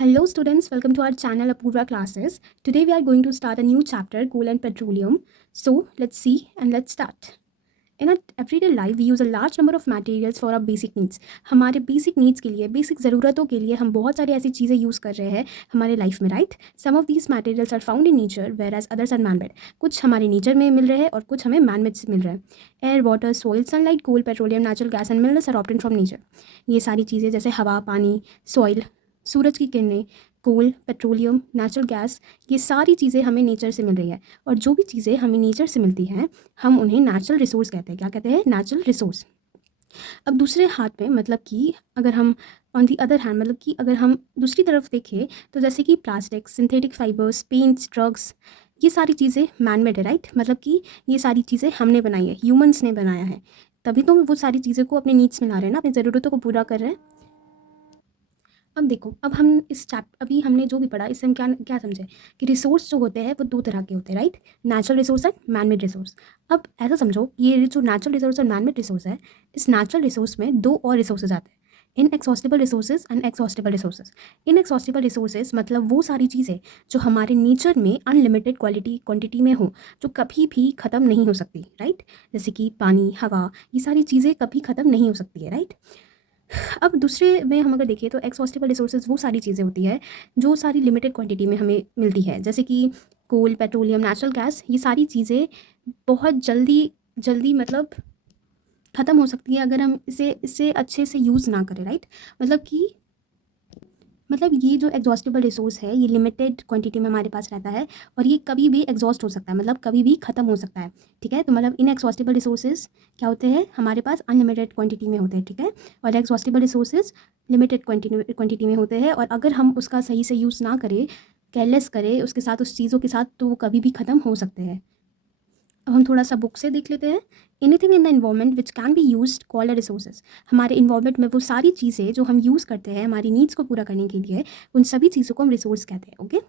Hello students, welcome to our channel Apurva Classes. Today we are going to start a new chapter, coal and petroleum. So let's see and let's start. In our everyday life we use a large number of materials for our basic needs. हमारे basic needs के लिए, basic ज़रूरतों के लिए हम बहुत सारी ऐसी चीज़ें यूज़ कर रहे हैं हमारे लाइफ में, right? Some of these materials are found in nature whereas others are man-made. कुछ हमारे नेचर में मिल रहे हैं और कुछ हमें man-made से मिल रहे हैं. Air, water, soil, sunlight, coal, petroleum, natural gas and minerals are obtained from nature. ये सारी चीज़ें जैसे हवा, पानी, सॉइल, सूरज की किरणें, कोल, पेट्रोलियम, नेचुरल गैस, ये सारी चीज़ें हमें नेचर से मिल रही है. और जो भी चीज़ें हमें नेचर से मिलती हैं हम उन्हें नेचुरल रिसोर्स कहते हैं. क्या कहते हैं? Natural resource. अब दूसरे हाथ में मतलब कि अगर हम ऑन दी अदर हैंड मतलब कि अगर हम दूसरी तरफ देखें तो जैसे कि plastic, synthetic fibres, paints, drugs, ये सारी चीज़ें मैनमेड है, राइट? मतलब कि ये सारी चीज़ें हमने बनाई है, ह्यूमंस ने बनाया है. तभी तो हम वो सारी चीज़ें को अपने नीड्स में ला रहे हैं ना, अपनी ज़रूरतों को पूरा कर रहे हैं. अब देखो, अब हम अभी हमने जो भी पढ़ा इससे हम क्या क्या समझे कि रिसोर्स जो होते हैं वो दो तरह के होते हैं, right? Natural resource and manmade resource. अब ऐसा समझो, ये जो नेचुरल रिसोर्स और मैनमेड रिसोर्स है, इस नेचुरल रिसोर्स में दो और रिसोर्सेज आते हैं, इनएक्सॉस्टेबल रिसोर्सेज एंड एक्सॉस्टेबल रिसोर्सेज. इनएक्सॉस्टेबल रिसोर्सेज मतलब वो सारी चीज़ें जो हमारे नेचर में अनलिमिटेड क्वांटिटी में हो, जो कभी भी ख़त्म नहीं हो सकती, राइट? जैसे कि पानी, हवा, ये सारी चीज़ें कभी ख़त्म नहीं हो सकती है, राइट? अब दूसरे में हम अगर देखें तो एक्सहॉस्टेबल रिसोर्सेज वो सारी चीज़ें होती है जो सारी लिमिटेड क्वांटिटी में हमें मिलती है, जैसे कि कोल, पेट्रोलियम, नेचुरल गैस. ये सारी चीज़ें बहुत जल्दी जल्दी मतलब ख़त्म हो सकती है अगर हम इसे अच्छे से यूज़ ना करें, राइट? मतलब ये जो एग्जॉस्टेबल रिसोर्स है ये लिमिटेड क्वांटिटी में हमारे पास रहता है और ये कभी भी एग्जॉस्ट हो सकता है, मतलब कभी भी ख़त्म हो सकता है, ठीक है? तो मतलब इन एक्सॉस्टेबल रिसोर्सेज क्या होते हैं? हमारे पास अनलिमिटेड क्वांटिटी में होते हैं, ठीक है? और एक्सॉस्टेबल रिसोर्सेज लिमिटेड क्वांटिटी में होते हैं और अगर हम उसका सही से यूज़ ना करें, केयरलेस करें उसके साथ, उस चीज़ों के साथ, तो वो कभी भी ख़त्म हो सकते हैं. अब हम थोड़ा सा बुक से देख लेते हैं. Anything in the environment which can be used called resources. हमारे इन्वायरमेंट में वो सारी चीज़ें जो हम यूज़ करते हैं हमारी नीड्स को पूरा करने के लिए, उन सभी चीज़ों को हम रिसोर्स कहते हैं. Okay,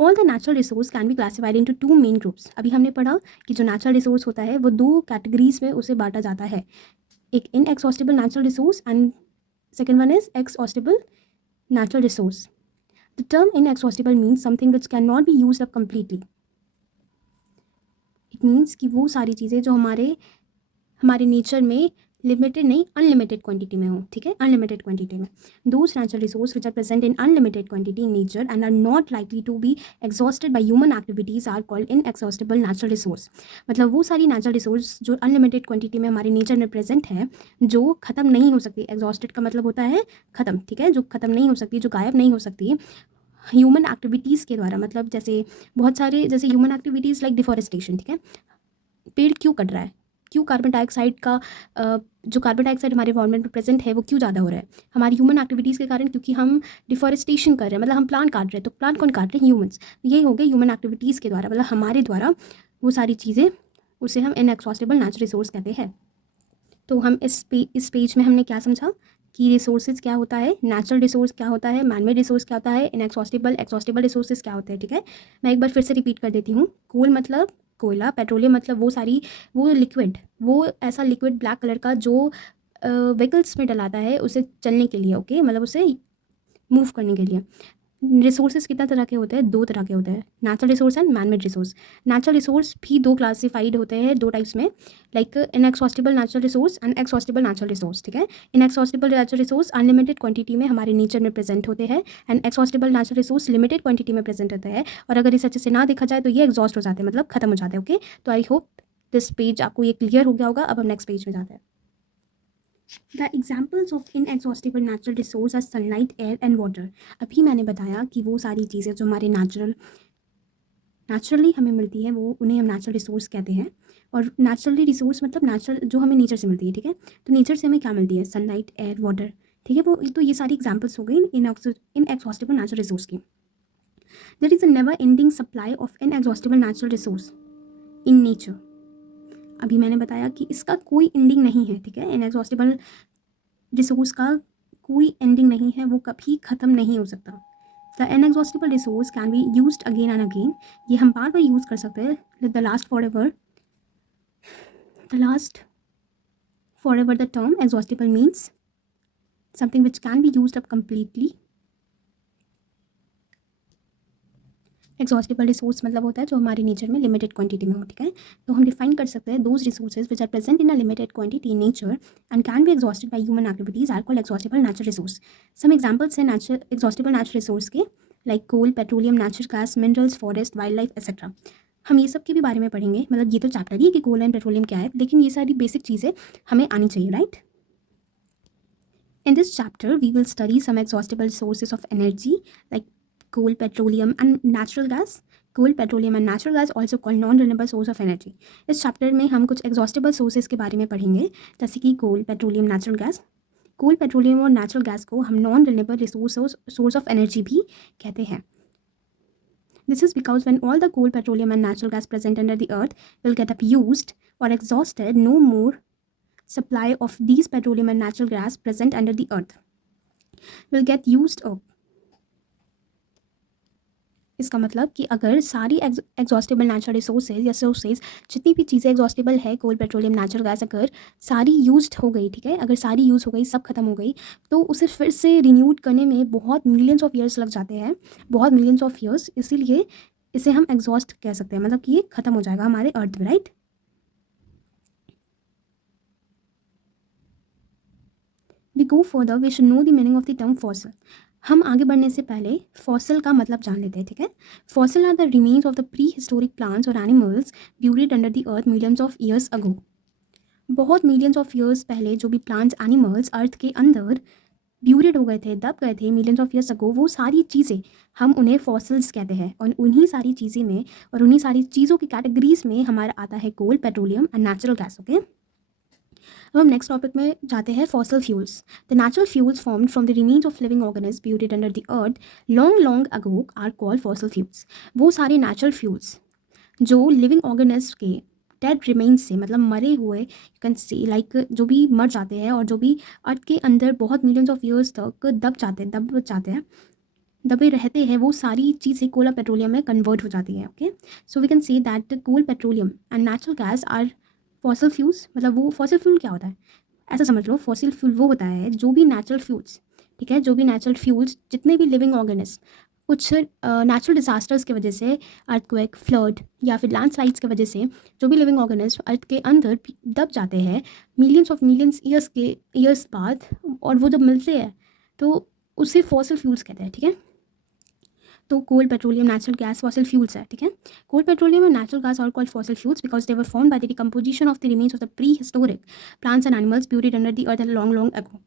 all the natural resource can be classified into two main groups. अभी हमने पढ़ा कि जो नेचुरल रिसोर्स होता है वो दो कैटेगरीज में उसे बांटा जाता है, एक inexhaustible natural resource and second one is exhaustible natural resource. The term inexhaustible means something which can not be use up completely. It means कि वो सारी चीज़ें जो हमारे नेचर में लिमिटेड नहीं अनलिमिटेड क्वांटिटी में हो, ठीक है? अनलिमिटेड क्वांटिटी में. Those natural resource which are present in unlimited quantity in nature and are not likely to be exhausted by human activities are called inexhaustible natural resource. मतलब वो सारी natural resource जो unlimited quantity में हमारे nature में present है, जो ख़त्म नहीं हो सकती. एग्जॉस्टेड का मतलब होता है ख़त्म, ठीक है? जो ख़त्म नहीं हो सकती, जो गायब नहीं हो सकती ह्यूमन एक्टिविटीज़ के द्वारा. मतलब जैसे बहुत सारे जैसे ह्यूमन एक्टिविटीज़ लाइक डिफॉरेस्टेशन, ठीक है? पेड़ क्यों कट रहा है? क्यों कार्बन डाइऑक्साइड का जो कार्बन डाइऑक्साइड हमारे इन्वायरमेंट में प्रेजेंट है वो क्यों ज़्यादा हो रहा है? हमारी ह्यूमन एक्टिविटीज़ के कारण, क्योंकि हम डिफॉरेस्टेशन कर रहे हैं, मतलब हम प्लांट काट रहे हैं. तो प्लांट कौन काट रहे हैं? ह्यूमंस. ये हो गए ह्यूमन एक्टिविटीज़ के द्वारा, मतलब हमारे द्वारा वो सारी चीज़ें, उसे हम इनएक्सॉस्टेबल नेचुरल रिसोर्स कहते हैं. तो हम इस पेज में हमने क्या समझा कि रिसोर्सेज क्या होता है, नेचुरल रिसोर्स क्या होता है, मैनमेड रिसोर्स क्या होता है, एक्सॉस्टेबल रिसोर्सेज क्या होते हैं, ठीक है? मैं एक बार फिर से रिपीट कर देती हूँ. कोल मतलब कोयला, पेट्रोलियम मतलब वो लिक्विड, वो ऐसा लिक्विड ब्लैक कलर का जो व्हीकल्स में डलाता है उसे चलने के लिए, ओके? मतलब उसे मूव करने के लिए. रिसोर्सेज कितना तरह के होते हैं? दो तरह के होते हैं, natural resource and manmade resource. Natural resource भी दो क्लासिफाइड होते हैं, दो टाइप्स में, like inexhaustible natural resource and exhaustible natural resource, ठीक है? Inexhaustible natural resource unlimited quantity में हमारे नेचर में प्रेजेंट होते हैं and exhaustible natural resource limited quantity में प्रेजेंट होते हैं, और अगर इस अच्छे से ना देखा जाए तो ये एग्जॉस्ट हो जाते हैं, मतलब खत्म हो जाते हैं. ओके, तो आई होप दिस पेज आपको ये क्लियर हो गया होगा. अब हम नेक्स्ट पेज में जाते हैं. The examples of inexhaustible natural resource are sunlight, air and water. अभी मैंने बताया कि वो सारी चीज़ें जो हमारे नेचुरली हमें मिलती है वो उन्हें हम नेचुरल रिसोर्स कहते हैं. और नेचुरली रिसोर्स मतलब नेचुरल जो हमें नेचर से मिलती है, ठीक है? तो नेचर से हमें क्या मिलती है? सनलाइट, एयर, वाटर, ठीक है? वो तो ये सारी एग्जाम्पल्स हो गई इनएग्जॉस्टेबल नेचुरल रिसोर्स की. There is a never ending supply of inexhaustible natural resource in nature. अभी मैंने बताया कि इसका कोई एंडिंग नहीं है, ठीक है? इनएग्जॉस्टेबल रिसोर्स का कोई एंडिंग नहीं है, वो कभी ख़त्म नहीं हो सकता. The inexhaustible resource can be used again and again. ये हम बार बार यूज़ कर सकते हैं. The last for ever the term exhaustible means something which can be used up completely. Exhaustible resource मतलब होता है जो हमारे नेचर में लिमिटेड क्वांटिटी में हो, ठीक है। तो हम डिफाइन कर सकते हैं those resources which are present in a limited quantity in nature and can be exhausted by human activities are called exhaustible natural resource. Some examples हैं नेचुरल एग्जॉस्टिबल नेचुरल रिसोर्स के, like coal, petroleum, natural gas, minerals, forest, wildlife etcetera. हम ये सब के भी बारे में पढ़ेंगे, मतलब ये तो चैप्टर ही है कि कोल एंड पेट्रोलियम क्या है, लेकिन ये सारी बेसिक चीज़ें हमें आनी चाहिए, right. In this chapter, we will study some exhaustible sources of energy like coal, petroleum, and natural gas. Coal, petroleum, and natural gas also called non-renewable source of energy. इस चैप्टर में हम कुछ exhaustible sources के बारे में पढ़ेंगे, जैसे कि coal, petroleum, natural gas. कोल, पेट्रोलियम और नेचुरल गैस को हम non renewable source of energy भी कहते हैं. This is because when all the coal, petroleum, and natural gas present under the earth will get used or exhausted, no more supply of these petroleum and natural gas present under the earth will get used up. इसका मतलब कि अगर सारी exhaustible natural resources या sources, जितनी भी चीज़ें exhaustible है, कोल, पेट्रोलियम, नेचुरल गैस, अगर सारी यूज्ड हो गई, ठीक है, अगर सारी यूज़ हो गई, सब खत्म हो गई, तो उसे फिर से रिन्यूड करने में बहुत मिलियंस ऑफ ईयर्स लग जाते हैं, बहुत मिलियंस ऑफ ईयर्स. इसीलिए इसे हम एग्जॉस्ट कह सकते हैं, मतलब कि ये खत्म हो जाएगा हमारे अर्थ में, right. We go further, we should know the meaning of the term fossil. हम आगे बढ़ने से पहले फॉसिल का मतलब जान लेते हैं, ठीक है. Fossil are the remains of the prehistoric plants और animals buried under the earth millions of years ago. बहुत मिलियंस ऑफ ईयर्स पहले जो भी प्लांट्स, एनिमल्स अर्थ के अंदर ब्यूरिड हो गए थे, दब गए थे मिलियंस ऑफ ईयर्स अगो, वो सारी चीज़ें हम उन्हें फॉसिल्स कहते हैं. और उन्हीं सारी चीज़ें में और उन्हीं सारी चीज़ों की कैटेगरीज में हमारा आता है coal, petroleum and natural gas. Okay, अब हम नेक्स्ट टॉपिक में जाते हैं, fossil fuels. The natural fuels formed from the remains of living organism buried under the earth long ago are called fossil fuels. वो सारे नेचुरल फ्यूल्स जो living organism के dead remains से, मतलब मरे हुए, यू कैन से लाइक जो भी मर जाते हैं और जो भी अर्थ के अंदर बहुत मिलियंस ऑफ ईयर्स तक दब जाते हैं, दबे रहते हैं, वो सारी चीज़ें कोला पेट्रोलियम में कन्वर्ट हो जाती है. Okay, so we can say that coal, petroleum and natural gas are fossil fuels. मतलब वो फॉसिल फ्यूल क्या होता है, ऐसा समझ लो, फॉसिल फ्यूल वो होता है जो भी नेचुरल फ्यूल्स, ठीक है, जो भी नेचुरल फ्यूल्स, जितने भी लिविंग ऑर्गेनिज्म कुछ नेचुरल डिजास्टर्स की वजह से, अर्थक्वेक, फ्लड या फिर लैंडस्लाइड्स की वजह से, जो भी लिविंग ऑर्गेनिज्म अर्थ के अंदर दब जाते हैं मिलियंस ईयर्स बाद, और वो जब मिलते हैं तो उसे फॉसिल फ्यूल्स कहते हैं, ठीक है. तो coal, petroleum, natural gas fossil fuels है, ठीक है. Coal, petroleum and natural gas are called fossil fuels because they were formed by the decomposition of the remains of the prehistoric plants and animals buried under the earth long ago.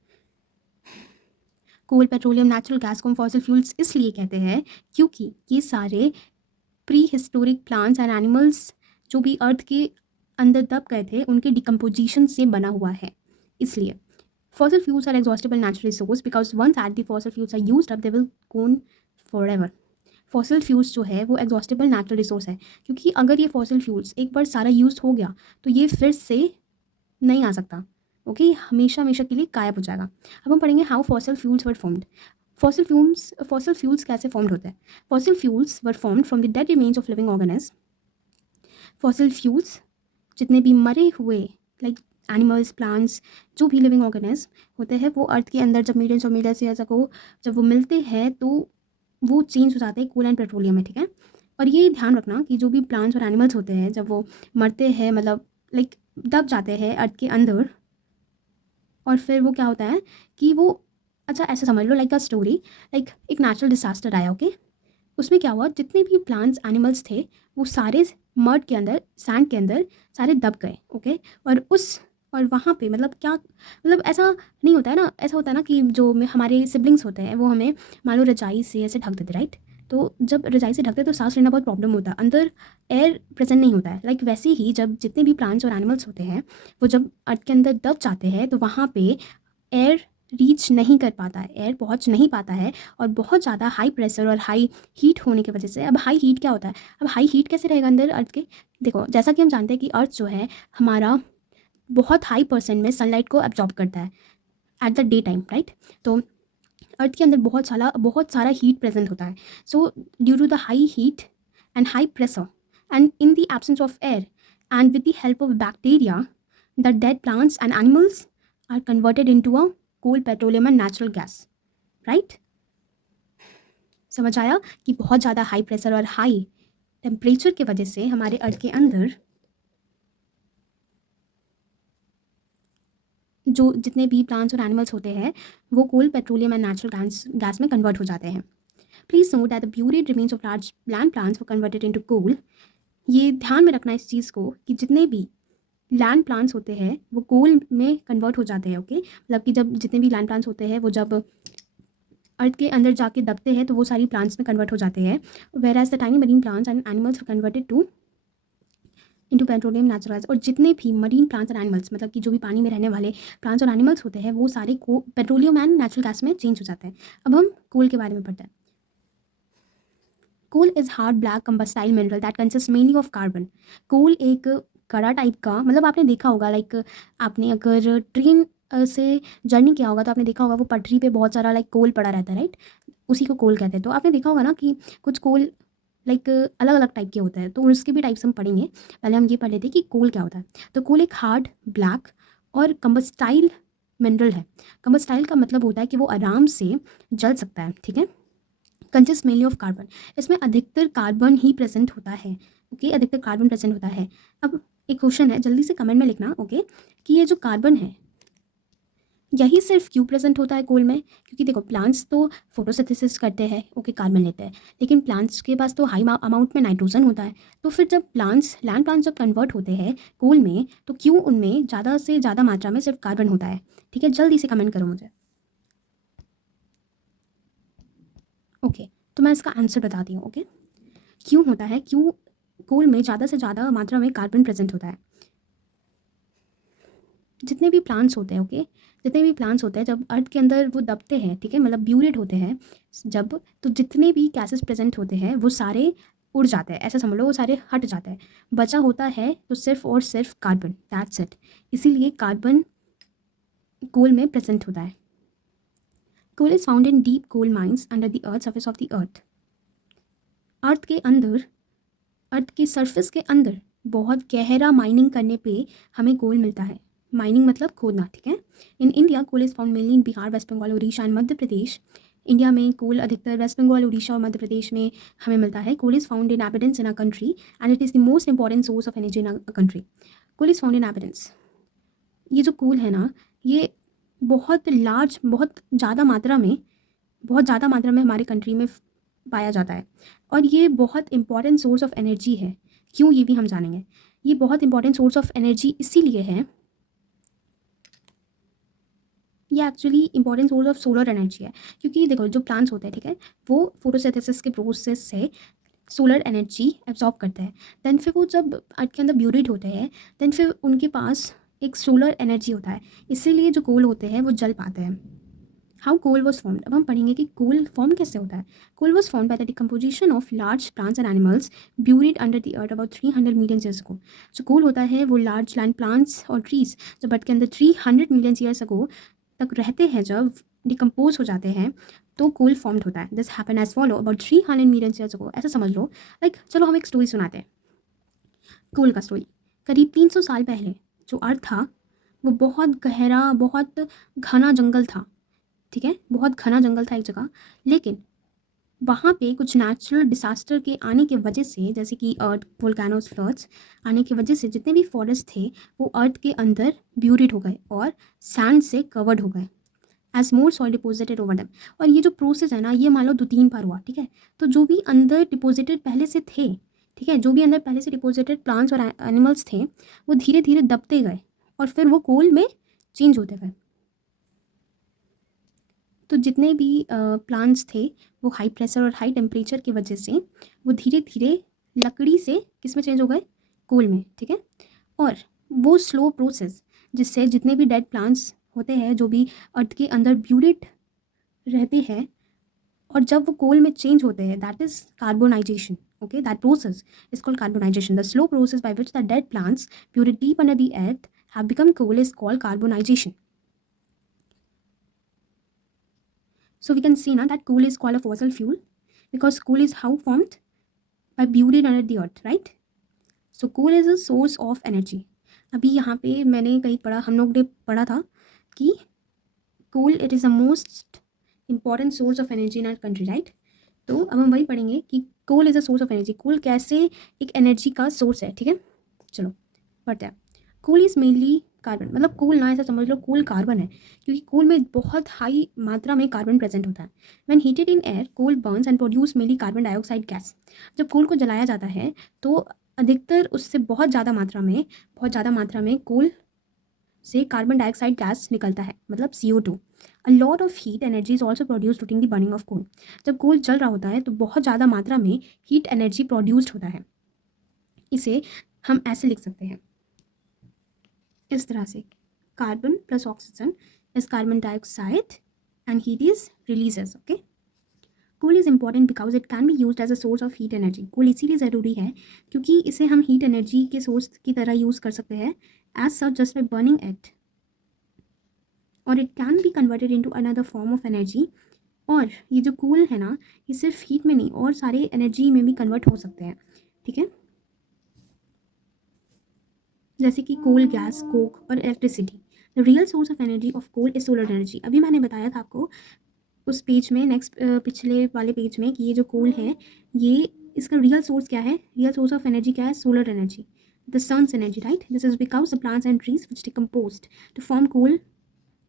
Coal, petroleum, natural gas को हम fossil fuels इसलिए कहते हैं क्योंकि ये सारे pre historic plants and animals जो भी अर्थ के अंदर दब गए थे, उनके डिकम्पोजिशन से बना हुआ है. इसलिए fossil fuels are exhaustible natural resource because once at the fossil fuels are used up they will gone forever. Fossil fuels जो है वो एग्जॉस्टेबल नेचुरल रिसोर्स है, क्योंकि अगर ये फॉसिल फ्यूल्स एक बार सारा यूज हो गया तो ये फिर से नहीं आ सकता. ओके, हमेशा हमेशा के लिए गायब हो जाएगा. अब हम पढ़ेंगे how fossil fuels were formed. Fossil fuels कैसे फॉर्म्ड होते हैं. Fossil fuels were formed from the dead remains of living organism. Fossil fuels जितने भी मरे हुए लाइक एनिमल्स, प्लांट्स, जो भी लिविंग ऑर्गेनिज्म होते हैं, वो अर्थ के अंदर जब मिलियंस और मिलियंस ईयर्स को जब वो मिलते हैं तो वो चेंज हो जाते हैं कोल एंड पेट्रोलियम में, ठीक है. और ये ध्यान रखना कि जो भी प्लांट्स और एनिमल्स होते हैं जब वो मरते हैं, मतलब लाइक दब जाते हैं अर्थ के अंदर, और फिर वो क्या होता है कि वो, अच्छा ऐसा समझ लो लाइक अ स्टोरी, लाइक एक नेचुरल डिसास्टर आया. ओके, उसमें क्या हुआ, जितने भी प्लांट्स, एनिमल्स थे वो सारे मड के अंदर, सैंड के अंदर सारे दब गए. ओके, और वहाँ पे मतलब क्या, मतलब ऐसा नहीं होता है ना, ऐसा होता है ना कि जो हमारे सिबलिंग्स होते हैं वो हमें मान लो रजाई से ऐसे ढक देते, राइट. तो जब रजाई से ढकते तो सांस लेना बहुत प्रॉब्लम होता है, अंदर एयर प्रेजेंट नहीं होता है. लाइक वैसे ही जब जितने भी प्लांट्स और एनिमल्स होते हैं वो जब अर्थ के अंदर दब जाते हैं तो वहाँ पे एयर रीच नहीं कर पाता है, एयर पहुँच नहीं पाता है, और बहुत ज़्यादा हाई प्रेशर और हाई हीट होने की वजह से, अब हाई हीट क्या होता है, अब हाई हीट कैसे रहेगा अंदर अर्थ के. देखो, जैसा कि हम जानते हैं कि अर्थ जो है हमारा बहुत हाई परसेंट में सनलाइट को एब्जॉर्ब करता है at the day time, right. तो अर्थ के अंदर बहुत सारा हीट प्रेजेंट होता है. So due to the high heat and high pressure and in the absence of air and with the help of bacteria, the dead plants and animals are converted into a coal, petroleum and natural gas, right. समझ आया कि बहुत ज़्यादा high pressure और high temperature की वजह से हमारे अर्थ के अंदर जो जितने भी प्लांट्स और एनिमल्स होते हैं वो coal, petroleum and natural gas में कन्वर्ट हो जाते हैं। Please note that the buried remains of large land plants were converted into coal. ये ध्यान में रखना इस चीज़ को कि जितने भी लैंड प्लांट्स होते हैं वो कोल में कन्वर्ट हो जाते हैं। ओके, मतलब कि जब जितने भी लैंड प्लांट्स होते हैं वो जब अर्थ के अंदर जाके दबते हैं तो वो सारी प्लांट्स में कन्वर्ट हो जाते हैं। Whereas the tiny marine plants and animals converted to into petroleum natural gas. और जितने भी मरीन प्लांट्स एंड एनिमल्स, मतलब कि जो भी पानी में रहने वाले प्लांट्स और एनिमल्स होते हैं वो सारे पेट्रोलियम एंड नेचुरल गैस में चेंज हो जाते हैं। अब हम कोल के बारे में पढ़ते हैं। Coal is hard black combustible mineral that consist mainly of carbon. Coal एक कड़ा टाइप का, मतलब आपने देखा होगा, लाइक आपने अगर ट्रेन से जर्नी किया होगा तो आपने देखा होगा वो पटरी पे बहुत सारा लाइक कोल पड़ा रहता है, राइट? उसी को कोल कहते हैं। तो आपने देखा होगा ना कि कुछ कोल लाइक अलग अलग टाइप के होते हैं, तो उसके भी टाइप्स हम पढ़ेंगे। पहले हम ये पढ़ लेते हैं कि कोल क्या होता है। तो कोल एक हार्ड ब्लैक और कंबस्टाइल मिनरल है। कंबस्टाइल का मतलब होता है कि वो आराम से जल सकता है, ठीक है। कंसिस्ट मेनली ऑफ कार्बन, इसमें अधिकतर कार्बन ही प्रेजेंट होता है। ओके, अधिकतर कार्बन प्रेजेंट होता है। अब एक क्वेश्चन है, जल्दी से कमेंट में लिखना, ओके, कि ये जो कार्बन है यही सिर्फ क्यों प्रेजेंट होता है कोल में? क्योंकि देखो प्लांट्स तो फोटोसिंथेसिस करते हैं, ओके, कार्बन लेते हैं, लेकिन प्लांट्स के पास तो हाई अमाउंट में नाइट्रोजन होता है। तो फिर जब प्लांट्स, लैंड प्लांट्स जब कन्वर्ट होते हैं कोल में, तो क्यों उनमें ज़्यादा से ज़्यादा मात्रा में सिर्फ कार्बन होता है? ठीक है, जल्दी से कमेंट करो मुझे। ओके, तो मैं इसका आंसर बताती हूँ। ओके, क्यों होता है, क्यों कोल में ज़्यादा से ज़्यादा मात्रा में कार्बन प्रेजेंट होता है? जितने भी प्लांट्स होते हैं, ओके, जितने भी प्लांट्स होते हैं जब अर्थ के अंदर वो दबते हैं, ठीक है, मतलब ब्यूरेड होते हैं जब, तो जितने भी गैसेस प्रेजेंट होते हैं वो सारे उड़ जाते हैं, ऐसा समझ लो, वो सारे हट जाते हैं। बचा होता है तो सिर्फ और सिर्फ कार्बन, दैट्स इट। इसीलिए कार्बन कोल में प्रेजेंट होता है। Coal is found in deep coal mines under the earth surface of the earth. Earth के अंदर, अर्थ के सरफेस के अंदर बहुत गहरा माइनिंग करने पे हमें कोल मिलता है। माइनिंग मतलब खोदना, ठीक है। In India coal is found mainly in Bihar, West Bengal, Orissa and Madhya Pradesh. India में कोल अधिकतर वेस्ट बंगाल, उड़ीसा और मध्य प्रदेश में हमें मिलता है। Coal is found in abundance in a country and it is the most important source of energy in a country. Coal is found in abundance, ये जो कोल है ना, ये बहुत लार्ज, बहुत ज़्यादा मात्रा में हमारे कंट्री में पाया जाता है। और ये बहुत इंपॉर्टेंट सोर्स ऑफ एनर्जी है। क्यों, ये भी हम जानेंगे। ये बहुत इंपॉर्टेंट सोर्स ऑफ एनर्जी इसीलिए है, ये actually important source of solar energy है। क्योंकि देखो जो प्लांट्स होते हैं, ठीक है, वो फोटोसिंथेसिस के प्रोसेस से सोलर एनर्जी एब्जॉर्ब करते हैं। देन फिर वो जब अर्थ के अंदर ब्यूरिड होते हैं, देन फिर उनके पास एक सोलर एनर्जी होता है, इसीलिए जो कोल होते हैं वो जल पाते हैं। हाउ कोल वॉज फॉर्म्ड, अब हम पढ़ेंगे कि कोल फॉर्म कैसे होता है। Coal was formed by the decomposition of large plants and animals buried under the earth about 300 million years ago. जो कोल होता है वो लार्ज लैंड प्लांट्स और ट्रीज जब अर्थ के अंदर 300 मिलियन ईयर्स अगो तक रहते हैं, जब डिकम्पोज हो जाते हैं तो कोल फॉर्म्ड होता है। This happen as follow about 300 million years ago. ऐसा समझ लो, लाइक चलो हम एक स्टोरी सुनाते हैं, कोल का स्टोरी। करीब 300 साल पहले जो अर्थ था वो बहुत गहरा, बहुत घना जंगल था, ठीक है, बहुत घना जंगल था एक जगह। लेकिन वहाँ पे कुछ नेचुरल डिसास्टर के आने की वजह से, जैसे कि अर्थ वोल्केनोस फ्लड्स आने की वजह से जितने भी फॉरेस्ट थे वो अर्थ के अंदर ब्यूरिड हो गए और सैंड से कवर्ड हो गए एज मोर सॉइल डिपोजिटेड ओवर देम। और ये जो प्रोसेस है ना, ये मान लो 2-3 बार हुआ, ठीक है। तो जो भी अंदर डिपोजिटेड पहले से थे, ठीक है, जो भी अंदर पहले से डिपोजिटेड प्लांट्स और एनिमल्स थे वो धीरे धीरे दबते गए और फिर वो कोल में चेंज होते गए। तो जितने भी प्लांट्स थे वो हाई प्रेशर और हाई टेम्परेचर की वजह से वो धीरे धीरे लकड़ी से किस में चेंज हो गए, कोल में, ठीक है। और वो स्लो प्रोसेस जिससे जितने भी डेड प्लांट्स होते हैं, जो भी अर्थ के अंदर ब्यूरिड रहते हैं, और जब वो कोल में चेंज होते हैं, that is carbonisation. Okay, that process is called carbonisation. The slow process by which the dead plants buried deep under the earth have become coal is called carbonisation. So we can see now that coal is called a fossil fuel because coal is how formed by buried under the earth, right? So coal is a source of energy. अभी यहाँ पे मैंने कहीं पढ़ा, हम लोग ने पढ़ा था कि coal it is the most important source of energy in our country, right? तो अब हम वही पढ़ेंगे कि coal is a source of energy, coal कैसे एक एनर्जी का सोर्स है, ठीक है। चलो पढ़ते हैं। कोल इज़ मेनली कार्बन, मतलब कोल ना ऐसा समझ लो कोल कार्बन है, क्योंकि कोल में बहुत हाई मात्रा में कार्बन प्रेजेंट होता है। When heated in air coal burns and produce mainly carbon dioxide gas. जब कोल को जलाया जाता है तो अधिकतर उससे बहुत ज़्यादा मात्रा में कोल से कार्बन डाइऑक्साइड गैस निकलता है, मतलब CO2। A lot of heat energy is also produce during the burning of coal. जब कोल जल रहा होता है तो बहुत ज़्यादा मात्रा में हीट एनर्जी प्रोड्यूस्ड होता है। इसे हम ऐसे लिख सकते हैं इस तरह से, carbon plus oxygen is carbon dioxide and heat is releases, okay. Coal is important because it can be use as a source of heat energy. Coal इसीलिए ज़रूरी है क्योंकि इसे हम हीट एनर्जी के सोर्स की तरह यूज़ कर सकते हैं as such just by burning it, और it can be converted into another form of energy. और ये जो कोल है ना, ये सिर्फ हीट में नहीं और सारे एनर्जी में भी कन्वर्ट हो सकते हैं, ठीक है। जैसे कि कोल, गैस, कोक और electricity. The real source of energy of coal is solar energy. अभी मैंने बताया था आपको उस पेज में, नेक्स्ट पिछले वाले पेज में, कि ये जो कोल है ये इसका रियल सोर्स क्या है, रियल सोर्स ऑफ एनर्जी क्या है, solar energy, the sun's energy, right. This is because the plants and trees which decomposed to form coal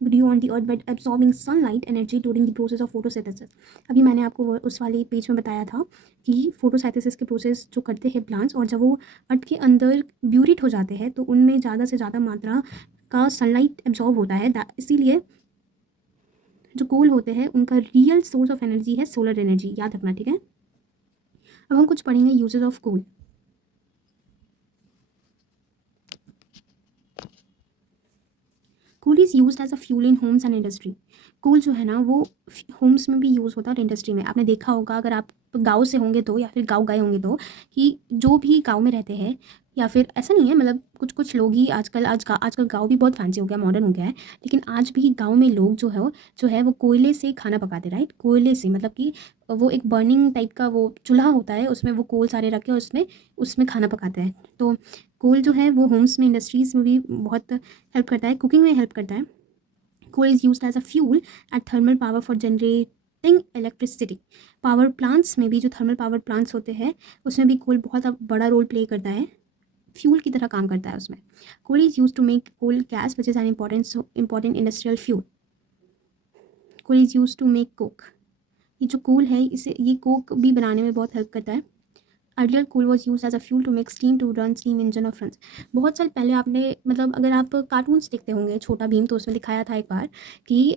grew on the earth by absorbing sunlight energy during the process of photosynthesis। अभी मैंने आपको उस वाले page में बताया था कि photosynthesis के प्रोसेस जो करते हैं प्लांट्स, और जब वो अर्थ के अंदर ब्यूरिट हो जाते हैं तो उनमें ज़्यादा से ज़्यादा मात्रा का सनलाइट एब्जॉर्ब होता है, इसीलिए जो कोल होते हैं उनका रियल सोर्स ऑफ एनर्जी है सोलर एनर्जी, याद रखना, ठीक है। अब हम कुछ पढ़ेंगे uses of coal. Coal is used as a fuel in homes and industry. Coal जो है ना वो होम्स में भी यूज़ होता है और इंडस्ट्री में। आपने देखा होगा अगर आप गांव से होंगे तो, या फिर गांव गए होंगे तो, कि जो भी गांव में रहते हैं, या फिर ऐसा नहीं है, मतलब कुछ कुछ लोग ही आजकल गांव भी बहुत फैंसी हो गया, मॉडर्न हो गया है, लेकिन आज भी गांव में लोग जो है वो कोयले से खाना पकाते, राइट। कोयले से मतलब कि वो एक बर्निंग टाइप का वो चूल्हा होता है, उसमें वो कोल सारे रख के उसमें उसमें खाना पकाते हैं। तो कोल जो है वो होम्स में, इंडस्ट्रीज़ में भी बहुत हेल्प करता है, कुकिंग में हेल्प करता है। Coal is used as a fuel at thermal power for generating electricity. Power plants में भी, जो थर्मल पावर प्लांट्स होते हैं उसमें भी कोल बहुत बड़ा रोल प्ले करता है, फ्यूल की तरह काम करता है उसमें। Coal is use to make coal gas which is an important industrial fuel. Coal is use to make coke. ये जो कोल है ये कोक भी बनाने में बहुत हेल्प करता है। Earlier coal was use as a fuel to make steam to run steam engine of runs. बहुत साल पहले आपने, मतलब अगर आप कार्टून्स देखते होंगे छोटा भीम, तो उसमें दिखाया था एक बार कि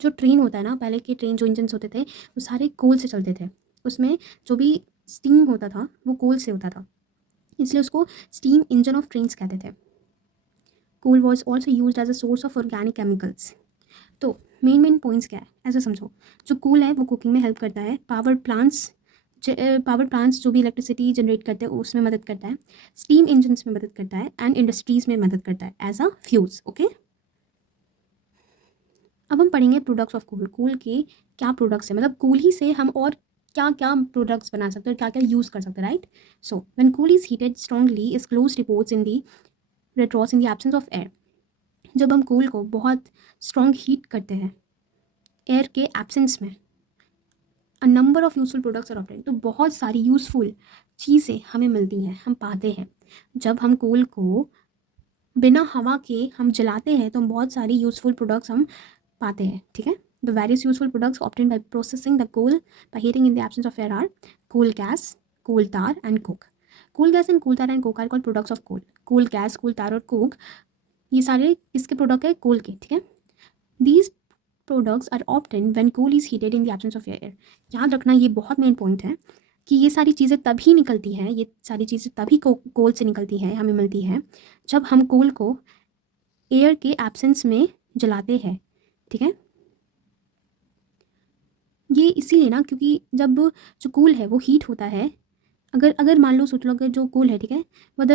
जो ट्रेन होता है ना, पहले के ट्रेन जो इंजन्स होते थे वो सारे कोल से चलते थे। उसमें जो भी स्टीम होता था वो कोल से होता था, इसलिए उसको स्टीम इंजन ऑफ ट्रेन्स कहते थे। Coal was also use as a source of organic chemicals. तो मेन पॉइंट्स क्या है ऐसा समझो। जो कोल है वो कुकिंग में हेल्प करता है, पावर प्लांट्स जो भी इलेक्ट्रिसिटी जनरेट करते हैं उसमें मदद करता है, स्टीम इंजन्स में मदद करता है, एंड इंडस्ट्रीज़ में मदद करता है एज अ फ्यूल्स, ओके। अब हम पढ़ेंगे प्रोडक्ट्स ऑफ कोल। कोल के क्या प्रोडक्ट्स हैं, मतलब कोल ही से हम और क्या क्या प्रोडक्ट्स बना सकते हैं और क्या क्या यूज़ कर सकते हैं, right. So when coal is heated strongly is close reports in the retorts in the absence of air. जब हम कोल को बहुत स्ट्रॉन्ग हीट करते हैं एयर के एब्सेंस में, a number of useful products are obtained, तो बहुत सारी यूज़फुल चीज़ें हमें मिलती हैं, हम पाते हैं। जब हम कोल को बिना हवा के हम जलाते हैं तो हम बहुत सारी यूज़फुल प्रोडक्ट्स हम पाते हैं, ठीक है। The various useful products obtained by processing the coal by heating in the absence of air are coal gas, coal tar and coke. Coal gas and coal tar and coke are called products of coal. Coal gas, coal tar और Coke, ये सारे किसके product है, कोल के, ठीक है। These products are obtained when coal is heated in the absence of air. याद रखना ये बहुत मेन पॉइंट है कि ये सारी चीज़ें तभी निकलती हैं, ये सारी चीज़ें तभी कोल से निकलती हैं, हमें मिलती हैं, जब हम कोल को एयर के एब्सेंस में जलाते हैं, ठीक है। ये इसीलिए ना, क्योंकि जब जो कोल है वो हीट होता है, अगर अगर मान लो सोच लो, अगर जो कोल है, ठीक है,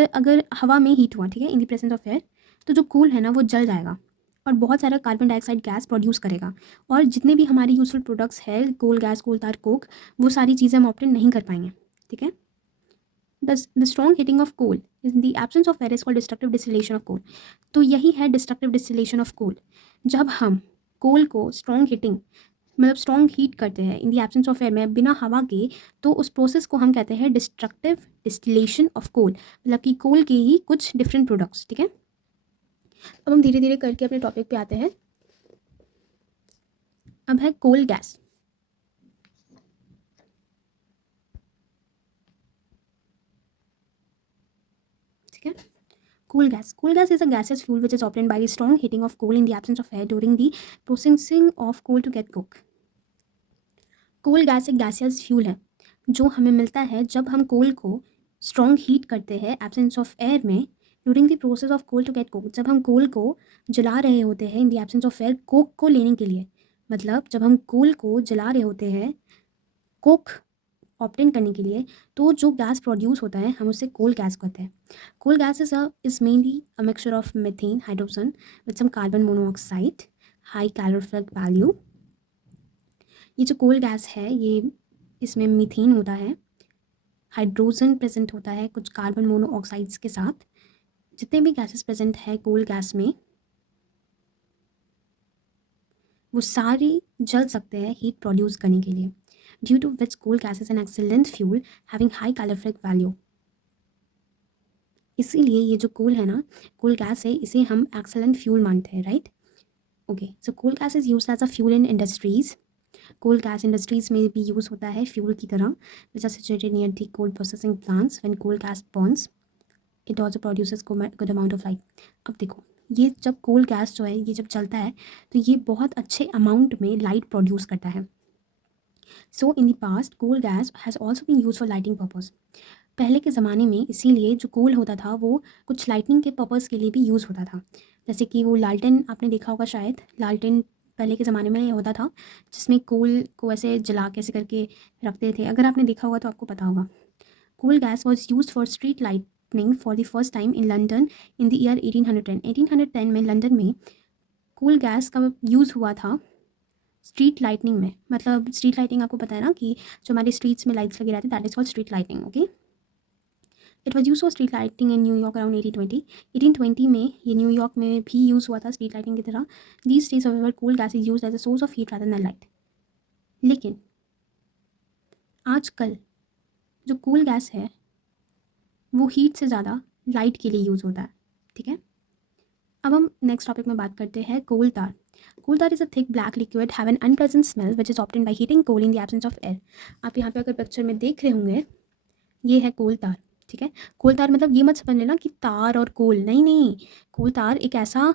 अगर हवा में हीट हुआ, ठीक है, in the presence of air, तो जो कोल है ना वो जल जाएगा और बहुत सारा कार्बन डाइऑक्साइड गैस प्रोड्यूस करेगा, और जितने भी हमारी यूजफुल प्रोडक्ट्स है, कोल गैस, कोल तार, कोक, वो सारी चीज़ें हम ऑप्टेन नहीं कर पाएंगे, ठीक है। The strong heating of coal in the absence of air is called destructive distillation of coal. तो यही है डिस्ट्रक्टिव डिस्टिलेशन ऑफ कोल। जब हम कोल को स्ट्रॉन्ग हीटिंग मतलब स्ट्रॉन्ग हीट करते हैं in the absence of air में, बिना हवा के, तो उस प्रोसेस को हम कहते हैं डिस्ट्रक्टिव डिस्टिलेशन ऑफ कोल, मतलब कि कोल के ही कुछ डिफरेंट प्रोडक्ट्स। ठीक है, अब हम धीरे धीरे करके अपने टॉपिक पे आते हैं। अब है कोल गैस। ठीक है, cool gas. Cool gas is a gaseous fuel which is obtained by the strong heating of coal in the absence of air during the processing of coal to get coke. Coal gas एक gaseous fuel है जो हमें मिलता है जब हम coal को strong heat करते हैं एब्सेंस ऑफ एयर में, during the process of coal to get coke. जब हम कोल को जला रहे होते हैं in the absence of air coke को लेने के लिए, मतलब जब हम कोल को जला रहे होते हैं कोक ऑब्टेन करने के लिए, तो जो गैस प्रोड्यूस होता है हम उससे कोल गैस कहते हैं। Coal gas is mainly a mixture of methane hydrogen with some carbon monoxide, high calorific value. ये जो कोल गैस है ये, इसमें मीथेन होता है, हाइड्रोजन प्रेजेंट होता है कुछ कार्बन मोनोऑक्साइड्स के साथ। जितने भी गैसेस प्रेजेंट है कोल गैस में वो सारे जल सकते हैं हीट प्रोड्यूस करने के लिए, due to which coal gas is an excellent fuel having high calorific value. इसीलिए ये जो कोल है ना, कोल गैस है, इसे हम एक्सेलेंट फ्यूल मानते हैं, right. Okay, so coal gas is used as a fuel in industries. Coal gas industries में भी यूज़ होता है फ्यूल की तरह, which are situated near the coal processing plants. When coal gas burns it also produces good amount of light. अब देखो, ये जब कोल गैस जो है ये जब चलता है तो ये बहुत अच्छे अमाउंट में लाइट प्रोड्यूस करता है। So in the past coal gas has also been use for lighting purpose. पहले के ज़माने में इसीलिए जो कोल होता था वो कुछ लाइटनिंग के पर्पज़ के लिए भी यूज़ होता था। जैसे कि वो लालटेन आपने देखा होगा शायद, लालटेन पहले के ज़माने में होता था जिसमें कोल को ऐसे जला के ऐसे करके रखते थे। अगर आपने देखा होगा तो आपको पता होगा। Coal gas was use for street lightning for the first time in London in the year 1810। 1810 में लंदन में कोल गैस का यूज़ हुआ था स्ट्रीट लाइटनिंग में। मतलब स्ट्रीट लाइटिंग आपको पता है ना कि जो हमारी स्ट्रीट्स में लाइट्स लगे रहते हैं, that is called street lighting. Okay, it was use for street lighting in New York around 1820 में ये न्यूयॉर्क में भी यूज़ हुआ था स्ट्रीट लाइटिंग की तरह। These days of coal gas is use as a source of heat rather than light. लेकिन आजकल जो कोल गैस है वो हीट से ज़्यादा लाइट के लिए यूज़ होता है। ठीक है, अब हम नेक्स्ट टॉपिक में बात करते हैं कोल tar. Coal tar is a thick black liquid have an unpleasant smell which is obtained by heating coal in the absence of air. आप यहाँ पे अगर पिक्चर में देख रहे होंगे ये है कोल तार। ठीक है, कोल तार मतलब ये मत समझ लेना कि तार और कोल, नहीं नहीं, कोल तार एक ऐसा,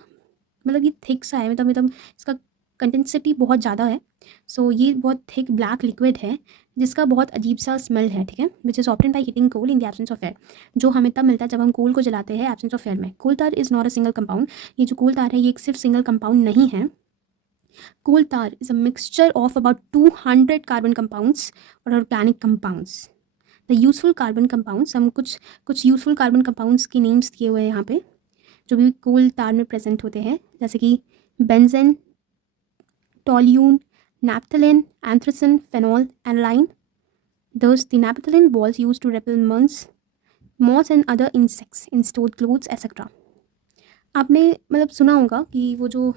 मतलब ये थिक सा है, मतलब इसका कंटेंसिटी बहुत ज़्यादा है। सो ये बहुत थिक ब्लैक लिक्विड है जिसका बहुत अजीब सा स्मेल है। ठीक है, which is obtained by heating coal in the absence of air, जो हमें तब मिलता है जब हम कोल को जलाते हैं एब्सेंस ऑफ एयर में। कोल tar is not a single compound. ये जो कोल तार है ये एक सिर्फ सिंगल कंपाउंड नहीं है। Coal tar is a mixture of about 200 carbon compounds और organic compounds. The useful carbon compounds, हम कुछ यूजफुल कार्बन कंपाउंड्स के नेम्स दिए हुए हैं यहाँ पे जो भी कोल तार में प्रेजेंट होते हैं, जैसे कि benzene, toluene, naphthalene, anthracene, phenol, aniline. Thus, the naphthalene balls used to repel moths and other insects in stored clothes, etc. आपने मतलब सुना होगा कि वो जो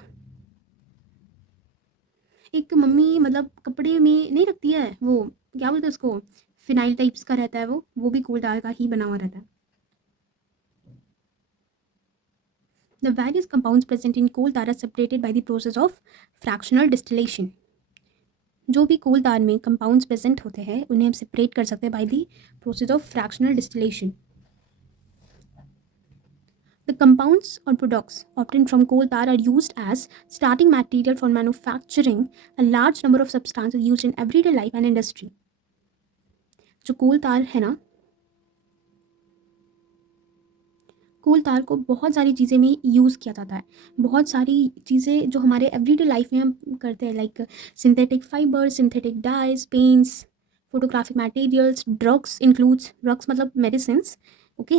एक मम्मी मतलब कपड़े में नहीं रखती है, वो क्या बोलते हैं उसको, फिनाइल टाइप्स का रहता है, वो भी कोल तार का ही बना हुआ रहता है। The various compounds present in coal tar are separated by the process of fractional distillation. जो भी कोल तार में कंपाउंड्स प्रेजेंट होते हैं उन्हें हम सेपरेट कर सकते हैं by the process of fractional distillation. The compounds or products obtained from coal tar are used as starting material for manufacturing a large number of substances used in everyday life and industry. जो कोल तार है ना, कोल तार को बहुत सारी चीज़ें में यूज़ किया जाता है। बहुत सारी चीज़ें जो हमारे एवरीडे लाइफ में हम करते हैं, like synthetic fibre, synthetic dies, paints, photographic materials, drugs includes, drugs मतलब मेडिसिन्स। ओके,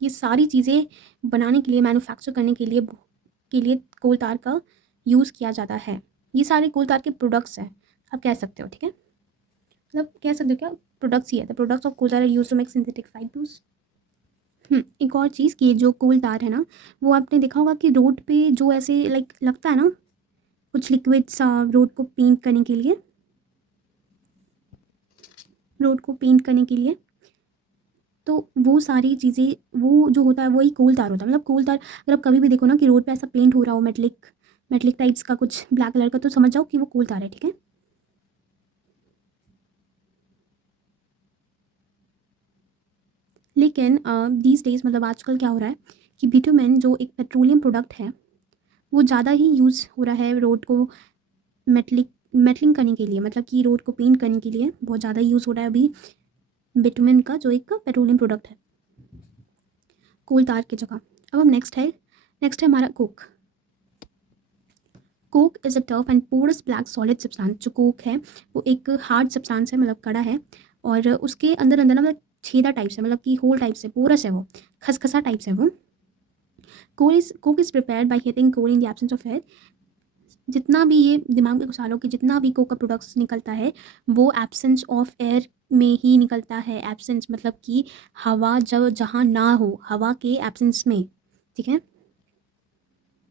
ये सारी चीज़ें बनाने के लिए, मैन्युफैक्चर करने के लिए कोल तार का यूज़ किया जाता है। ये सारे कोल तार के प्रोडक्ट्स हैं, आप कह सकते हो। ठीक है, मतलब कह सकते हो क्या, प्रोडक्ट्स ही है। The products of coal tar are used to make synthetic fibres. एक और चीज़ कि जो कोल तार है ना, वो आपने देखा होगा कि रोड पे जो ऐसे लाइक लगता है ना, कुछ लिक्विड्स रोड को पेंट करने के लिए, तो वो सारी चीज़ें, वो जो होता है वही कोल तार होता है। मतलब कोल तार अगर आप कभी भी देखो ना कि रोड पे ऐसा पेंट हो रहा हो मेटलिक टाइप्स का कुछ ब्लैक कलर का, तो समझ जाओ कि वो कोल तार है, ठीक है। लेकिन दीज डेज मतलब आजकल क्या हो रहा है कि बिटुमेन जो एक पेट्रोलियम प्रोडक्ट है वो ज़्यादा ही यूज़ हो रहा है रोड को मेटलिंग करने के लिए, मतलब कि रोड को पेंट करने के लिए बहुत ज़्यादा यूज़ हो रहा है अभी बिटुमेन का, जो एक पेट्रोलियम प्रोडक्ट है कोल तार की जगह। अब हम नेक्स्ट है हमारा coke. Coke is a tough and porous black solid substance. जो कोक है वो एक हार्ड सब्सटेंस है, मतलब कड़ा है, और उसके अंदर अंदर ना मतलब छेदा टाइप से, मतलब कि होल टाइप से, पोरस है वो, खसखसा टाइप से वो। Coke is prepared by heating coal in the absence of air. जितना भी ये दिमाग में घुसा लो कि जितना भी कोक का प्रोडक्ट्स निकलता है वो एब्सेंस ऑफ एयर में ही निकलता है। एब्सेंस मतलब कि हवा जब जहाँ ना हो, हवा के एब्सेंस में, ठीक है।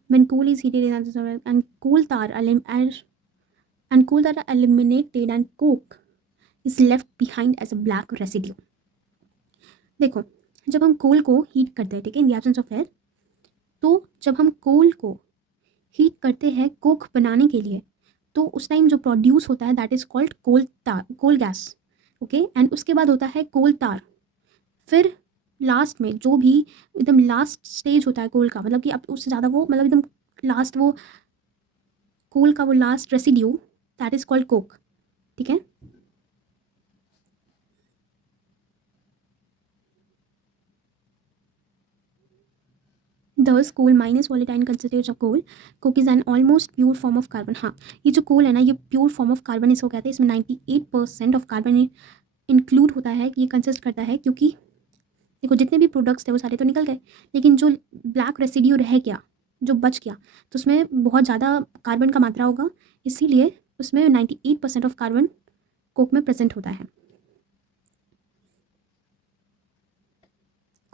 when coal is heated in atmosphere and coal tar are eliminated and coke is left behind as a black residue। देखो, जब हम कोल को हीट करते हैं, ठीक है, इन द एब्सेंस ऑफ एयर, तो जब हम कोल को हीट करते हैं कोक बनाने के लिए, तो उस टाइम जो प्रोड्यूस होता है that is called coal gas, okay. And उसके बाद होता है कोल तार। फिर लास्ट में जो भी एकदम लास्ट स्टेज होता है कोल का, मतलब कि अब उससे ज़्यादा वो, मतलब एकदम लास्ट वो कोल का वो last residue that is called Coke, ठीक है। Thus, coal mine is volatile constitutes of coal. Coke is an almost pure form of carbon। हाँ, ये जो कोल है ना, ये प्योर फॉर्म ऑफ कार्बन इसको कहते हैं। इसमें 98% ऑफ कार्बन इंक्लूड होता है, कि ये कंसिस्ट करता है, क्योंकि देखो जितने भी प्रोडक्ट्स थे वो सारे तो निकल गए, लेकिन जो ब्लैक रेसिड्यू रह गया, जो बच गया, तो उसमें बहुत ज़्यादा कार्बन का मात्रा होगा, इसीलिए उसमें 98% ऑफ कार्बन कोक में प्रेजेंट होता है।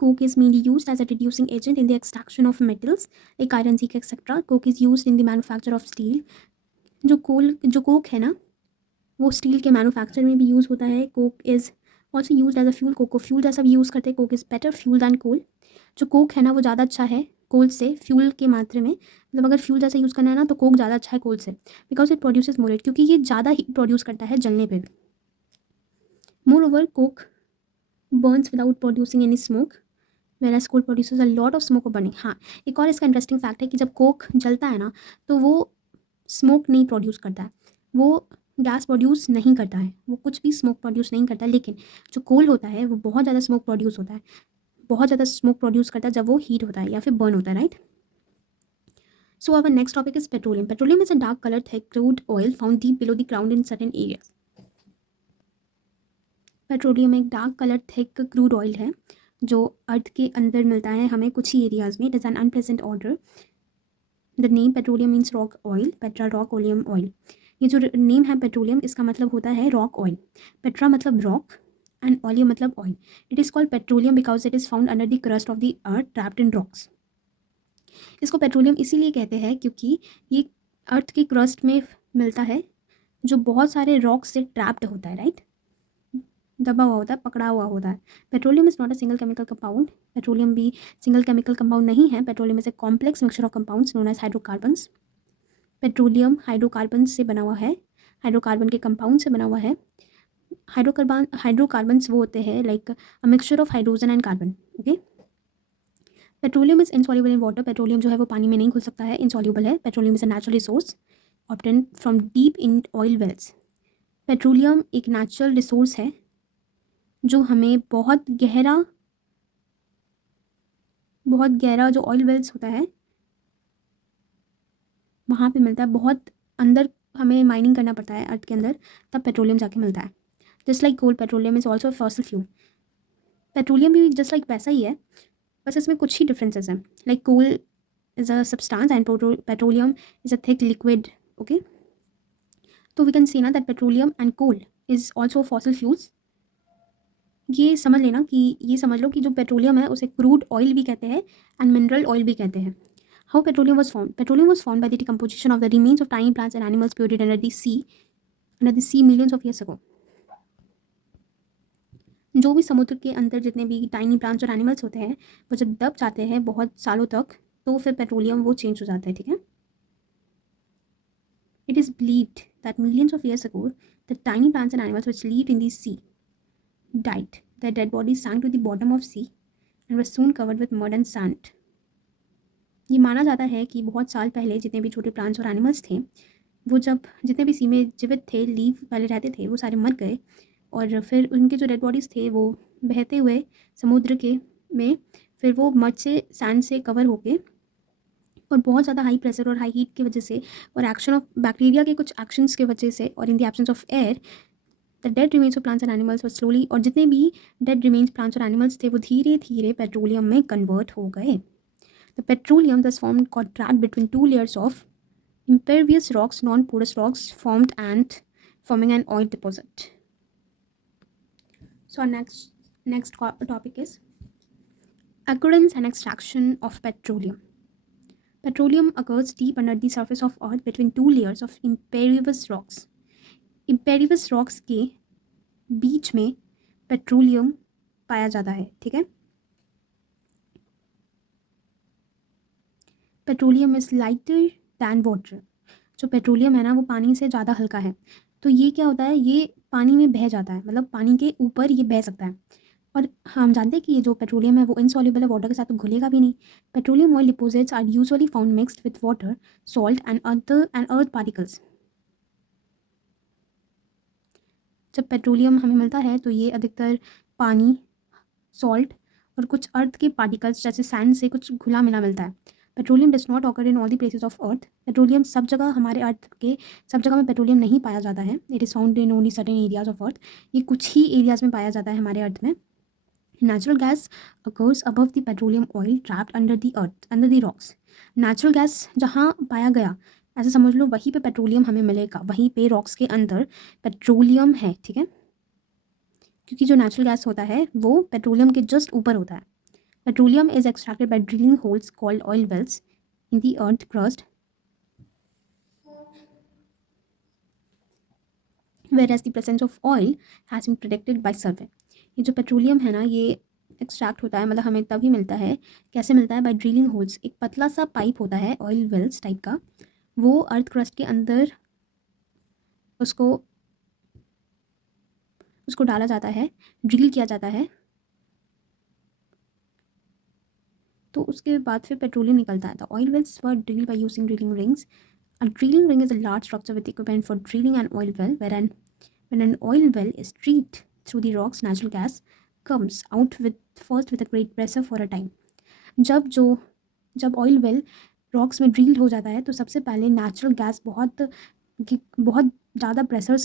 Coke is mainly used as a reducing agent in the extraction of metals like iron, zinc, etc. Coke is used in the manufacture of steel। जो कोक है ना, वो स्टील के manufacture में भी यूज़ होता है। Coke is also use as a fuel. Coke को फ्यूल जैसा भी यूज़ करते हैं। Coke is better fuel than coal. जो कोक है ना वो ज़्यादा अच्छा है कोल से, फ्यूल के मात्रे में, मतलब अगर फ्यूल जैसा यूज़ करना है ना तो कोक ज़्यादा अच्छा है कोल से, because it produces more heat, क्योंकि ये ज़्यादा हीट प्रोड्यूस करता है जलने पर। Moreover coke burns without producing any smoke, whereas coal produces a lot of smoke और बर्निंग। हाँ, एक और इसका इंटरेस्टिंग फैक्ट है कि जब कोक जलता है ना तो वो स्मोक नहीं प्रोड्यूस करता है, वो गैस प्रोड्यूस नहीं करता है, वो कुछ भी स्मोक प्रोड्यूस नहीं करता है। लेकिन जो कोल होता है वो बहुत ज़्यादा स्मोक प्रोड्यूस होता है, बहुत ज़्यादा स्मोक प्रोड्यूस करता है जब वो हीट होता है या फिर बर्न होता है, right. So our next topic is petroleum. Petroleum is a dark colour thick crude oil found deep below the ground in certain areas. Petroleum एक dark colour thick crude oil है जो earth के अंदर मिलता है हमें कुछ ही एरियाज में। It is an unpleasant odour. The name petroleum means rock oil, petra rock oleum oil. ये जो नेम है पेट्रोलियम, इसका मतलब होता है रॉक ऑयल। पेट्रा मतलब रॉक एंड ऑलियम मतलब oil. It is called petroleum because it is found under the crust of the earth trapped in rocks. इसको पेट्रोलियम इसीलिए कहते हैं क्योंकि ये अर्थ के क्रस्ट में मिलता है, जो बहुत सारे रॉक्स से ट्रैप्ड होता है, राइट, दबा हुआ होता है, पकड़ा हुआ होता है। Petroleum is not a single chemical compound. Petroleum भी सिंगल केमिकल कंपाउंड नहीं है। Petroleum is a complex mixture of compounds known as hydrocarbons. Petroleum hydrocarbon से बना हुआ है, हाइड्रोकार्बन के कंपाउंड से बना हुआ है। हाइड्रोकार्बन्स वो होते हैं like a mixture of hydrogen and carbon, okay. Petroleum is insoluble in water. Petroleum जो है वो पानी में नहीं घुल सकता है, इनसॉल्युबल है। Petroleum is a natural resource obtain from deep in oil wells. Petroleum एक नेचुरल रिसोर्स है जो हमें बहुत गहरा जो ऑयल वेल्स होता है वहाँ पे मिलता है। बहुत अंदर हमें माइनिंग करना पड़ता है अर्थ के अंदर, तब पेट्रोलियम जाके मिलता है। Just like coal, petroleum is also fossil fuel. Petroleum भी जस्ट लाइक वैसा ही है, बस इसमें कुछ ही डिफरेंसेस हैं। Like coal is a substance and petroleum is a thick liquid, okay. तो वी कैन सी ना that petroleum and coal is also fossil fuels. ये समझ लो कि जो पेट्रोलियम है उसे क्रूड ऑयल भी कहते हैं एंड मिनरल ऑयल भी कहते हैं। How petroleum was formed? Petroleum was formed by the decomposition of the remains of tiny plants and animals buried under the sea millions of years ago. जो भी समुद्र के अंदर जितने भी टाइनी प्लांट्स और एनिमल्स होते हैं वो जब दब जाते हैं बहुत सालों तक तो फिर पेट्रोलियम वो चेंज हो जाता है, ठीक है. It is believed that millions of years ago the tiny plants and animals which lived in the sea died. Their dead bodies sank to the bottom of sea and were soon covered with mud and sand. ये माना जाता है कि बहुत साल पहले जितने भी छोटे प्लांट्स और एनिमल्स थे वो जब जितने भी सी में जीवित थे, लीव पहले रहते थे, वो सारे मर गए और फिर उनके जो डेड बॉडीज़ थे वो बहते हुए समुद्र के में फिर वो मड से सैंड से कवर होके और बहुत ज़्यादा हाई प्रेशर और हाई हीट की वजह से और एक्शन ऑफ बैक्टीरिया के कुछ एक्शंस की वजह से और in the absence of air the dead remains of plants and animals were slowly, और जितने भी डेड रिमेन्स प्लांट्स और एनिमल्स थे वो धीरे धीरे पेट्रोलियम में कन्वर्ट हो गए. The petroleum thus formed caught trapped between two layers of impervious rocks, non-porous rocks formed and forming an oil deposit. So our next topic is occurrence and extraction of petroleum. Petroleum occurs deep under the surface of earth between two layers of impervious rocks. Impervious rocks के बीच में petroleum पाया जाता है, ठीक है. Petroleum is lighter than water. जो petroleum है ना वो पानी से ज़्यादा हल्का है. तो ये क्या होता है, ये पानी में बह जाता है, मतलब पानी के ऊपर ये बह सकता है. और हम जानते हैं कि ये जो पेट्रोलियम है वो इनसॉल्युबल है, वाटर के साथ तो घुलेगा भी नहीं. Petroleum oil deposits are usually found mixed with water, salt and earth particles. जब पेट्रोलियम हमें मिलता है तो ये अधिकतर पानी, सॉल्ट और कुछ अर्थ के पार्टिकल्स जैसे सैंड से कुछ घुला मिला मिलता है. Petroleum does not occur in all the places of earth. Petroleum सब जगह हमारे अर्थ के सब जगह में पेट्रोलियम नहीं पाया जाता है. It is found in only certain areas of earth. ये कुछ ही एरियाज में पाया जाता है हमारे अर्थ में. Natural gas occurs above the petroleum oil trapped under the earth, under the rocks. Natural gas जहाँ पाया गया ऐसे समझ लो वहीं पे पेट्रोलियम हमें मिलेगा, वहीं पे रॉक्स के अंदर पेट्रोलियम है, ठीक है. क्योंकि जो नेचुरल गैस होता है वो पेट्रोलियम के जस्ट ऊपर होता है. Petroleum is extracted by drilling holes called oil wells in the earth crust, whereas the presence of oil has been predicted by survey. ये जो पेट्रोलियम है ना ये एक्सट्रैक्ट होता है, मतलब हमें तभी मिलता है. कैसे मिलता है? By drilling holes. एक पतला सा पाइप होता है ऑयल वेल्स टाइप का, वो अर्थ क्रस्ट के अंदर उसको डाला जाता है, ड्रिल किया जाता है, तो उसके बाद फिर पेट्रोलियम निकलता है. The oil wells were drill by using drilling rings. A drilling ring is a large structure with equipment for drilling an oil well, when an oil well is drilled through the rocks, natural gas comes out with a great pressure for a time. जब oil well rocks में drill हो जाता है तो सबसे पहले natural gas बहुत ज़्यादा प्रेशर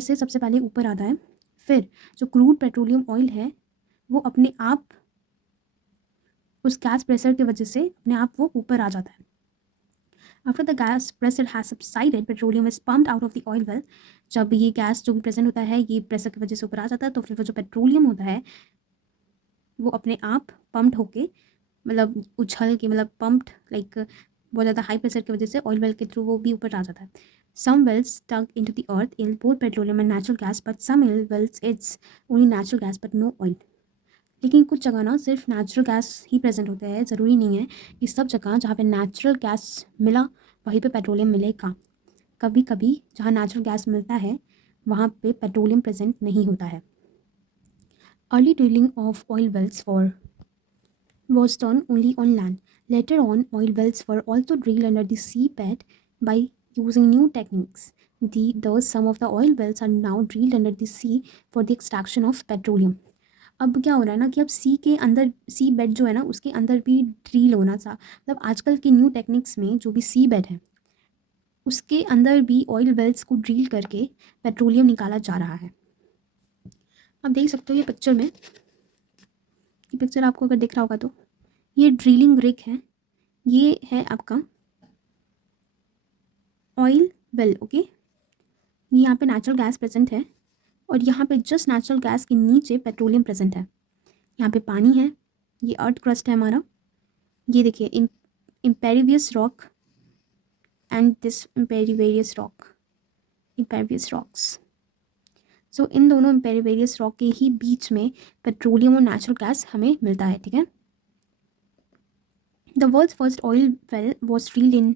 से सबसे पहले ऊपर आता है. फिर जो क्रूड पेट्रोलियम ऑयल है वो अपने आप उस गैस प्रेशर की वजह से अपने आप वो ऊपर आ जाता है. After the gas pressure has subsided, petroleum is pumped out of the oil well. जब ये गैस जो भी प्रेजेंट होता है ये प्रेशर की वजह से ऊपर आ जाता है तो फिर वो जो पेट्रोलियम होता है वो अपने आप पम्प्ड होके, मतलब उछल के, मतलब पम्प्ड लाइक बहुत ज़्यादा हाई प्रेशर की वजह से ऑयल वेल के थ्रू वो भी ऊपर आ जाता है. Some wells dug into the earth yield both petroleum and natural gas, but some wells it's only natural gas but no oil. लेकिन कुछ जगह ना सिर्फ नेचुरल गैस ही प्रेजेंट होते हैं. ज़रूरी नहीं है कि सब जगह जहाँ पे नेचुरल गैस मिला वहीं पे पेट्रोलियम मिलेगा. कभी कभी जहाँ नेचुरल गैस मिलता है वहाँ पे पेट्रोलियम प्रेजेंट नहीं होता है. Early drilling of oil wells was done only on land. Later on, oil wells were also drilled under the seabed by using new techniques. Thus, some of the oil wells are now drilled under the sea for the extraction of petroleum. अब क्या हो रहा है ना कि अब सी के अंदर, सी बेड जो है ना उसके अंदर भी ड्रिल होना था. मतलब आजकल के न्यू टेक्निक्स में जो भी सी बेड है उसके अंदर भी ऑयल वेल्स को ड्रिल करके पेट्रोलियम निकाला जा रहा है. आप देख सकते हो ये पिक्चर में, ये पिक्चर आपको अगर दिख रहा होगा तो ये ड्रिलिंग रिग है, ये है आपका ऑयल वेल. ओके, ये यहाँ पे नेचुरल गैस प्रेजेंट है और यहाँ पे जस्ट नेचुरल गैस के नीचे पेट्रोलियम प्रेजेंट है. यहाँ पे पानी है, ये अर्थ क्रस्ट है हमारा, ये देखिए इम्पेरिवियस रॉक एंड दिस इम्पेरिवेरियस रॉक्स। सो इन दोनों इम्पेरिवेरियस रॉक के ही बीच में पेट्रोलियम और नेचुरल गैस हमें मिलता है, ठीक है। The world's first oil well was drilled in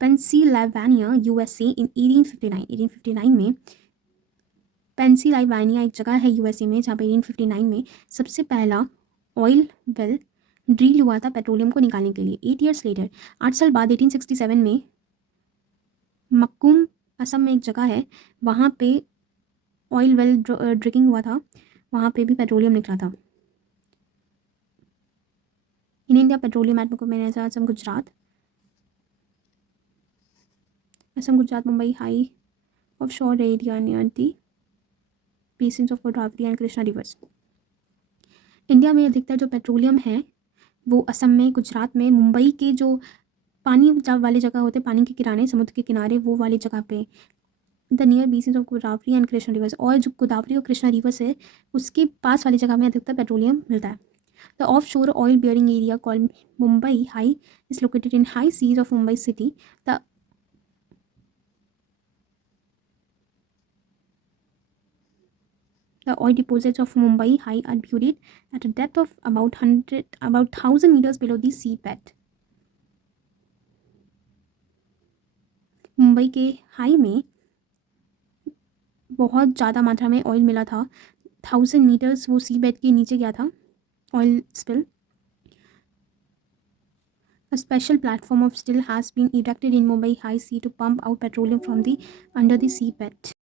Pennsylvania USA in 1859 में। पेंसिल्वेनिया एक जगह है यूएसए में जहाँ पे 1859 में सबसे पहला ऑयल वेल ड्रिल हुआ था पेट्रोलियम को निकालने के लिए। 8 ईयर्स लेटर, 8 साल बाद 1867 में मक्कुम असम में एक जगह है, वहाँ पे ऑयल वेल ड्रिगिंग हुआ था, वहाँ पे भी पेट्रोलियम निकला था। In India petroleum at Assam Gujarat Mumbai high offshore area near the basins of Godavari and Krishna rivers. India में अधिकतर जो पेट्रोलियम है वो असम में, गुजरात में, मुंबई के जो पानी वाले जगह होते हैं, पानी के किनारे, समुद्र के किनारे, वो वाली जगह पे, the near basins of Godavari and Krishna reverse, और जो गोदावरी और कृष्णा रिवर्स है उसके पास वाली जगह में अधिकतर पेट्रोलियम मिलता है। The offshore oil bearing area called Mumbai high is located in high seas of Mumbai city. The oil deposits of Mumbai High are buried at a depth of about 1,000 meters below the seabed. Mumbai के high में बहुत ज़्यादा मात्रा में oil मिला था, 1,000 metres वो सी bed के नीचे गया था oil spill. A special platform of steel has been erected in Mumbai High Sea to pump out petroleum from the under the seabed.